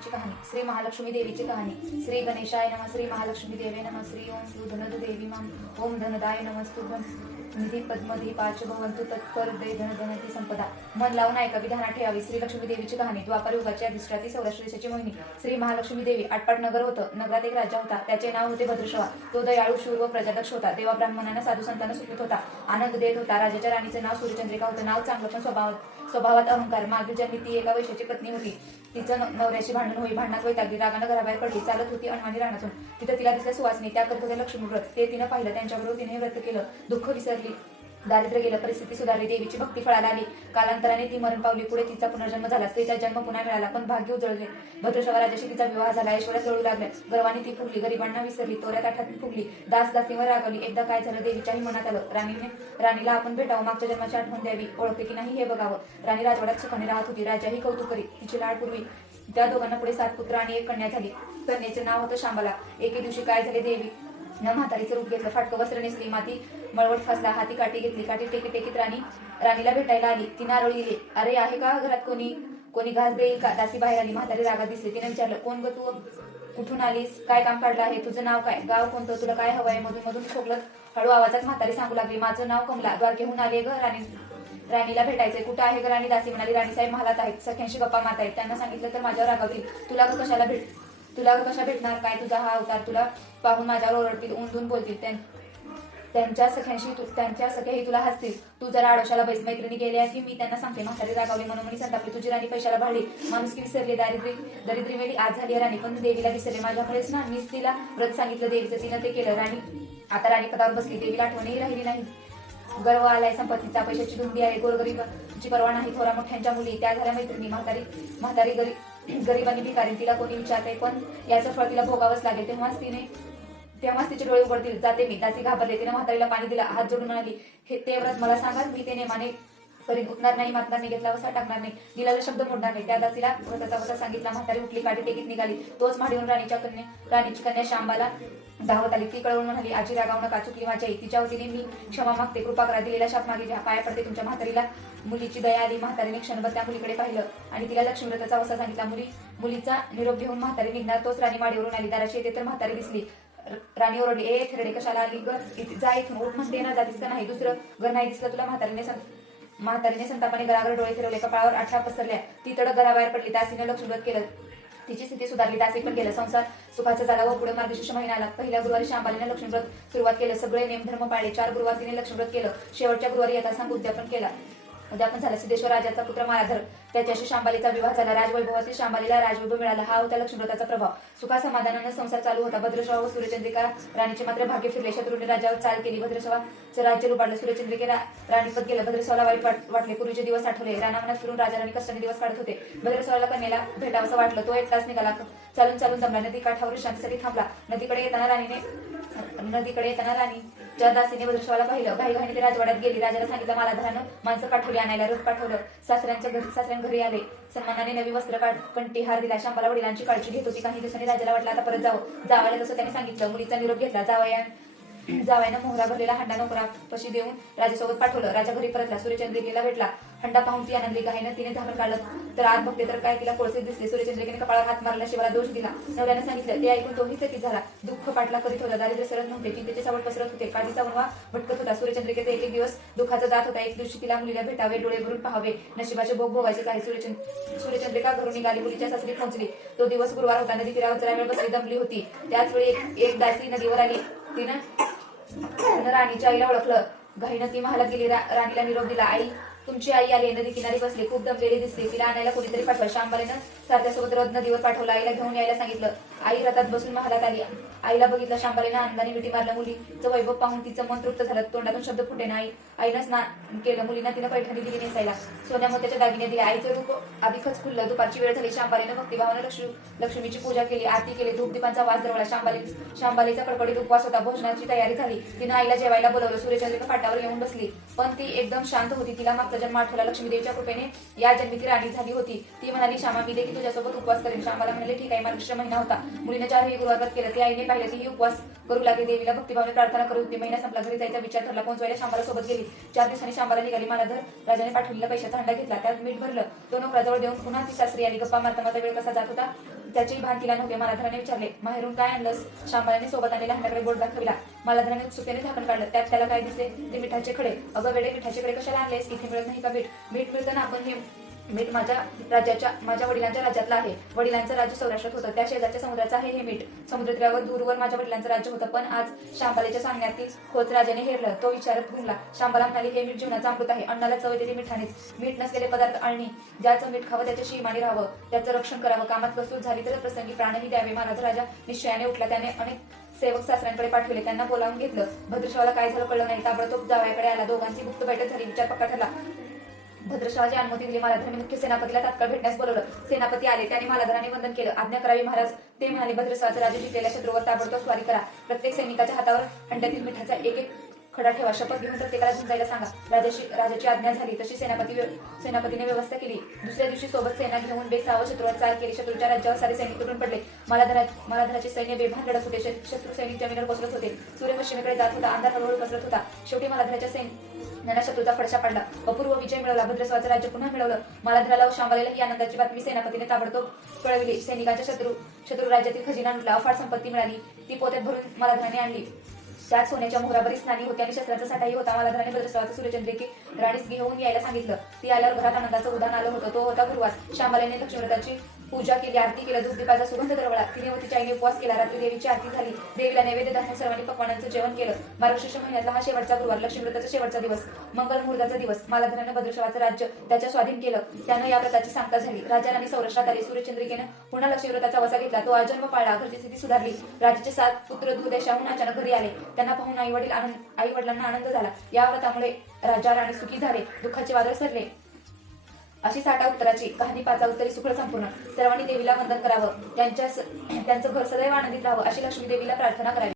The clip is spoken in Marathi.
देवीची कहाणी श्री महालक्ष्मी देवीची कहाणी. श्री गणेशाय नम श्री महालक्ष्मी देवे नम श्री ओम तू धनद देवी मम ओम धनदाय नमस्तु निधी पद्मधी पाच भवंतु तत्पर दे धन धनती संपदा. मन लावून ऐका विधाना ठेवावी. श्री लक्ष्मी देवीची कहाणी द्वापर युगाची अधिष्ठाती सौराष्ट्र देशाची मोहिनी. श्री महालक्ष्मी देवी आटपाट नगर होतं. नगरात एक राजा होता. त्याचे नाव होते भद्रशवा. तो दयाळू शूर व प्रजादक्ष होता. देवा ब्राह्मणांना साधू संतांना सुखीत होता. आनंद देत होता. राजाच्या राणीचे नाव सूर्यचंद्रिका होतं. नाव चांगलं पण स्वभाव स्वभावात अहंकार. मागील जन्मी ती एका वैशाची पत्नी होती. तिचं नवऱ्याशी भांडण होई भांडणात वैतागली रागानं घराबाहेर पडली चालत होती अनवाणी रानातून. तिथं तिला दिसल्या सुवासनी त्या करत होत्या लक्ष्मी व्रत ते तिनं पाहिलं त्यांच्याबरोबर तिने हे व्रत केलं. दुःख विसरली. दारिद्र्य गेलं परिस्थिती सुधारली देवीची भक्ती फळाला आली. कालांतराने ती मरण पावली. पुढे तिचा पुनर्जन्म झाला. स्त्रीचा जन्म पुन्हा मिळाला पण भाग्य उजळले. भद्रशवा राजाशी तिचा विवाह झाला. ऐश्वर्यात जळू लागल्या गर्वाने ती फुगली. गरिबांना विसरली. तोऱ्या काठात फुगली. दास दासीवर रागवली. एकदा काय झालं देवीच्याही मनात आलं. राणीने राणीला आपण भेटावं. मागच्या जन्माची आठवण द्यावी. ओळखते की नाही हे बघावं. राणी राजवाड्यात सुखाने राहत होती. राजाही कौतुक करी तिची लाडपूर्वी त्या दोघांना पुढे सात पुत्र आणि एक कन्या झाली. कन्याचे नाव होतं शांबाला. एके दिवशी काय झाले देवी? न म्हातारीचं रूप घेतलं. फाटकं वस्त्र नेसली माती मळवट फासला. हाती काठी घेतली. काठी टेकी टेकीत राणी राणीला भेटायला आली. ती नारळ गेली. अरे आहे का घरात कोणी? कोणी घास देईल का? दासी बाहेर आली. म्हातारी रागात दिसली. तिने विचारलं कोण ग तू? कुठून आलीस? काय काम काढलं आहे? तुझं नाव काय? गाव कोणतं? तुला काय हवंय? मधून मधून खोकलत हळू आवाजात म्हातारी सांगू लागली माझं नाव कमला. द्वारकेहून आले ग राणी. राणीला भेटायचंय. कुठं आहे ग राणी? दासी म्हणाली राणी साहेब महालात आहेत. सख्यांशी गप्पा मात आहेत त्यांना सांगितलं तर माझ्यावर रागावतील. तुला कशाला भेट तुला कशा भेटणार? काय तुझा हा अवतार? तुला पाहून माझ्यावर ओरडतील उंधून बोलतील त्यां- त्यांच्या सख्यांशी तू- त्यांच्या सख्याही तुला हसतील. तू जरा आडोशाला बैस मैत्रिणी गेल्या की मी त्यांना सांगते म्हातारी रागावली म्हणून मी संतापली. तुझी राणी पैशाला भाडली. माणुसकी विसरली दारिद्री दरिद्री वेळी आज झाली राणी पण देवीला विसरले. माझ्याकडेच ना मीच तिला व्रत सांगितलं देवीचं तिनं ते केलं. राणी आता राणी पदावर बसली देवीला आठवणही राहिली नाही. गर्व आलाय संपत्तीचा पैशाची धुंदी आहे गोरगरीबची पर्वा नाही थोरा मोठ्यांच्या मुली त्या झाल्या मैत्रिणी म्हातारी म्हातारी गरीब गरिबांनी भिकारी तिला कोणी विचारते पण याचं फळ तिला भोगावंच लागेल. तेव्हाच तिने तेव्हाच तिचे डोळे उघडतील. जाते मी. दासी घाबरले. तिने म्हातारीला पाणी दिला. हात जोडून म्हणाली हे ते व्रत मला सांगा मी ते नेमाने करीत उठणार नाही मातणार नाही घेतला वसा टाकणार नाही दिलाला शब्द मोडणार नाही. त्या दासीला व्रताचा वसा सांगितला म्हातारी उठली काठी टेकीत निघाली. तोच माडीवरून राणीच्या कन्या राणीची कन्या शांबाला धावत आली. ती कळवून म्हणाली आजी रागावू नका चुकली माझी आई. तिच्या वतीने मी क्षमा मागते. कृपा करा दिलेला शाप मागे घ्या. पाया पडते तुमच्या म्हातारीला. मुलीची दया आली. म्हातारीने क्षणभर त्या मुलीकडे पाहिलं आणि तिला लक्ष्मीव्रताचा वसा सांगितला मुली मुलीचा निरोप घेऊन म्हातारी निघणार. तोच राणी माडीवरून आली. दाराशी येते तर म्हातारी दिसली. राणी ओरडली ए थेरडे कशाला आली ग? जा इथून. उठ म्हणते ना जातीस का नाही. दुसरं घर नाही दिसलं तुला म्हातारीने सांग म्हातारीने संतापाने घराघर डोळे फिरवले कपाळावर अठरा पसरल्या. ती तडक घराबाहेर पडली. दासीने लक्ष्मीव्रत केलं. तिची स्थिती सुधारली. दासी पण गेलं. संसार सुखाचा झाला व पुढे मार्गशीर्ष महिना आला. पहिल्या गुरुवारी शांबालीने लक्ष्मीव्रत सुरुवात केलं. सगळे नेमधर्म पाळले. चार गुरुवार तिने लक्ष्मीव्रत केलं. शेवटच्या गुरुवारी यथासांग उद्यापन केला. उद्यापन झालं सिद्धेश्वर राजाचा पुत्र माराधर त्याच्याशी शांबालीचा विवाह झाला. राजवैभवातील शांबालीला राजवैभव मिळाला. हा होता लक्ष्मीव्रताचा प्रभाव. सुखा समाधानानं संसार चालू होता. भद्रशवा व सूर्यचंद्रिका राणीचे मात्र भाग्य फिरले. शत्रूने राजावर चाल केली. भद्रशवाचं राज्य लुबाडलं. सूर्यचंद्रिके राणीपत गेलं. भद्रशवाला वाईट वाटले. पूर्वीचे दिवस आठवले. रानामनात फिरून राजा राणी कष्टाने दिवस काढत होते. भद्रशवाला कन्याला भेटावंसं वाटलं. तो एक तास निघाला. चालून चालून दमला. नदी काठावर शांतीसाठी थांबला. नदीकडे येताना राणीने नदीकडे येताना राणी ज्या दासीने वृक्षाला पाहिलं काही घाणी ते राजवाड्यात गेली राजाला सांगितलं मला धरानं माणसं पाठवली आणायला रथ पाठवलं. सासऱ्यांच्या घरी सासऱ्यां घरी आले. सन्मानाने नवी वस्त्र काढ कंठी हार दिला. शांबाला वडिलांची काळजी घेत होती. काही दिवसांनी राजाला वाटलं आता परत जावं. जावायला तसं त्याने सांगितलं मुलीचा निरोप घेतला. जावया जावयानं मोहरा भरलेला हंडा नोकरा पशी देऊन राजासोबत पाठवलं. राजा घरी परतला. सूर्यचंद्रिकेला भेटला. हंडा पाहून ती आनंदली गायनं तिने झाकण काढलं. तर आत बघते तर काय तिला कोळसे दिसले. सूर्यचंद्रिकेने कपाळावर हात मारला शिवाला दोष दिला. नवऱ्याने सांगितलं ते ऐकून तोही चकित झाला. दुःख पाटला करीत होता दारिद्र्य सरत नव्हते. चिंतेचे सावट पसरत होते. काळजीचा वनवा भटकत होता. सूर्यचंद्रिकेचा एक एक दिवस दुःखाचा जात होता. एक दिवशी तिला मुलीला भेटावे डोळे भरून पाहावे. नशिबाचे भोग भोगायचे काही सूर्यचंद्र सूर्यचंद्रिका घरून निघाली. मुलीच्या सासरी पोहोचली. तो दिवस गुरुवार होता. नदी तीरावर जरा वेळ बसली दमली होती. त्याच वेळी एक- दासी नदीवर आली. तिनं राणीच्या आईला ओळखलं. घाईनं ती महालात गेली. राणीला निरोप दिला. आई तुमची आई आली नदी किनारी बसली खूप दमलेली दिसली. तिला आणायला कोणीतरी पाठवा. शांबालीनं सारख्यासोबत रथ नदीवर पाठवलं. आईला घेऊन यायला सांगितलं. आई रथात बसून महालात आली. आईला बघितलं शांबालीनं आनंदाने विटी मारल्या मुलीचं वैभव पाहून तिचं मन तृप्त झालं. तोंडातून शब्द फुटे नाही. आईनं स्नान केलं. मुलीनं तिनं पैठणी दिली नेसायला. सोन्या मोत्याच्या दागिने दिले. आईचं रूप अधिकच खुललं. दुपारची वेळ झाली. शांबालीनं भक्तिभावानं लक्ष्मी लक्ष्मीची पूजा केली. आरती केली. धूपदीपांचा वास दरवळा शांबाली शांबालीचा कडकडीत उपवास होता. भोजनाची तयारी झाली. तिनं आईला जेवायला बोलवलं. सूर्यचंद्रिका फाटावर येऊन बसली. पण ती एकदम शांत होती. तिला मागचा जन्म आठवला. लक्ष्मीदेवीच्या कृपेने या जन्मी ती राणी झाली होती. ती म्हणाली श्यामा मी देखील तुझ्यासोबत उपवास करेन. श्यामाला म्हणाले ठीक आहे. मला महिना होता. मुलीने चारही गुरुवार केलं. ती आईने पाहिलं तीही उपवास करू लागली देवीला भक्तीभावने प्रार्थना करत होती महिना संपला. घरी जायचा विचार ठरला पोहोचवायला शांबाला सोबत गेली. चार दिवसांनी शांबाला निघाली. मालाधर राजाने पाठवलेला पैशाचा हंडा घेतला. त्यात मीठ भरलं. तो नोकराजवळ देऊन पुन्हा ती सासरी आली. गप्पा मारता मारता वेळ कसा जात होता? त्याचेही भान तिला नव्हते. मालाधराने विचारले माहेरून काय आणलंस? शांबाने सोबत आणि हंड्याकडे बोट दाखविला मालाधराने उत्सुकतेने झाकण काढलं. त्यात त्याला काय दिसले? ते मिठाचे खडे. अगं वेडे मिठाचे खडे कशाला आणलेस? इथे मिळत नाही का मीठ? मीठ मिळतं ना आपण हे मीठ माझ्या राज्याच्या माझ्या वडिलांच्या राज्यातलं आहे. वडिलांचं राज्य सौराष्ट्रात होतं. त्या शेजारच्या समुद्राचं आहे हे मीठ. समुद्रतीरावर दूरवर माझ्या वडिलांचं राज्य होतं. पण आज शांबालेच्या सांगण्यातील खोच राजाने हेरलं. तो विचारत घुमला. शांबाला म्हणाली हे मीठ जीवनाचा अमृत आहे. अन्नाला चव येते मिठानेच. मीठ नसलेले पदार्थ आणि ज्याचं मीठ खावं त्याच्याशी इमानी राहावं. त्याचं रक्षण करावं. कामात कसूर झाली तर प्रसंगी प्राणही द्यावे. महाराज राजा निश्चयाने उठला. त्याने अनेक सेवक सासऱ्यांकडे पाठवले. त्यांना बोलावून घेतलं. भद्रशावाला काय झालं कळलं नाही. ताबडतोब जावयाकडे आला. दोघांची गुप्त बैठक झाली. विचार पक्का ठरला. भद्रशावाची अनुमती दिली. महाराजांनी मुख्य सेनापतीला तात्काळ भेटण्यास बोलवलं. सेनापती आले त्याने महाराजांनी वंदन केलं. आज्ञा करावी महाराज. ते म्हणाले भद्रशावाचा राजे जिंकलेल्या शत्रूवर ताबडतोब स्वारी करा. प्रत्येक सैनिकाच्या हातावर अंड्यातील मिठाचा एक एक खडा ठेवा. शपथ घेऊन प्रत्येकाला झुंजायला सांगा. राजाची राजाची आज्ञा झाली. तशी सेनापती सेनापतीने व्यवस्था केली. दुसऱ्या दिवशी सोबत सेना घेऊन बेसाव शत्रूवर चाल केली. शत्रूच्या राज्यावर सारे सैनिक तुटून पडले. मालाधरा मालाधराचे सैन्य बेभान लढत होते. शत्रू सैनिक जमिनीवर कोसळत होते. सूर्य पश्चिमेकडे जात होता. अंधार हळूहळू पसरत होता. शेवटी मालाधराच्या सैनिक ज्ञानशत्रूचा फडशा पडला. अपूर्व विजय मिळवला. भद्रस्वाचं राज्य पुन्हा मिळवलं. मालाधराला व शांबालेला ही आनंदाची बातमी सेनापतीने ताबडतोब कळविली. सैनिकांच्या शत्रू शत्रू राज्यातील खजिना लुटला. अफाट संपत्ती मिळाली. ती पोत्यात भरून मालाधराने आणली. त्यात सोन्याच्या मोहराबरी स्नानी होती आणि शस्त्राचा साठाही होता. मालाधराने भद्रस्वाचं सूर्यचंद्रिकी राणीस घेऊन यायला सांगितलं. ती आल्यावर घरात आनंदाचं उदाहरण आलं होतं. तो होता गुरुवार. शांबाल्याने लक्ष्मीव्रताची पूजा केली आरती केला दूध दीपाचा सुगंध दरवळा तिने व तिच्या आईने उपवास केला रात्री देवीची आरती झाली. देवीला नैवेद्य दाखवून सर्वांनी पकवानांचं जेवण केलं. मार्गशीर्ष महिन्यातला हा शेवटचा गुरुवार लक्ष्मीव्रताचा शेवटचा दिवस मंगल मुहूर्ताचा दिवस. मालाधराने भद्रशवाचं राज्य त्याच्या स्वाधीन केलं. त्यानं या व्रताची सांगता झाली. राजा राणी सौराष्ट्रात आले सूर्यचंद्रिकेनं पुन्हा लक्ष्मीव्रताचा वसा घेतला. तो आजन्म पाळला. घरची स्थिती सुधारली. राजाचे सात पुत्र दूरदेशाहून अचानक घरी आले. त्यांना पाहून आई वडील आनंद आई वडिलांना आनंद झाला. या व्रतामुळे राजा राणी सुखी झाले. दुःखाचे वादळ सरले अशी साठा उत्तराची कहाणी पाचा उत्तरी सुखळ संपूर्ण. सर्वांनी देवीला वंदन करावं. त्यांच्या त्यांचं घर सदैव आनंदित राहावं अशी लक्ष्मी देवीला प्रार्थना करावी.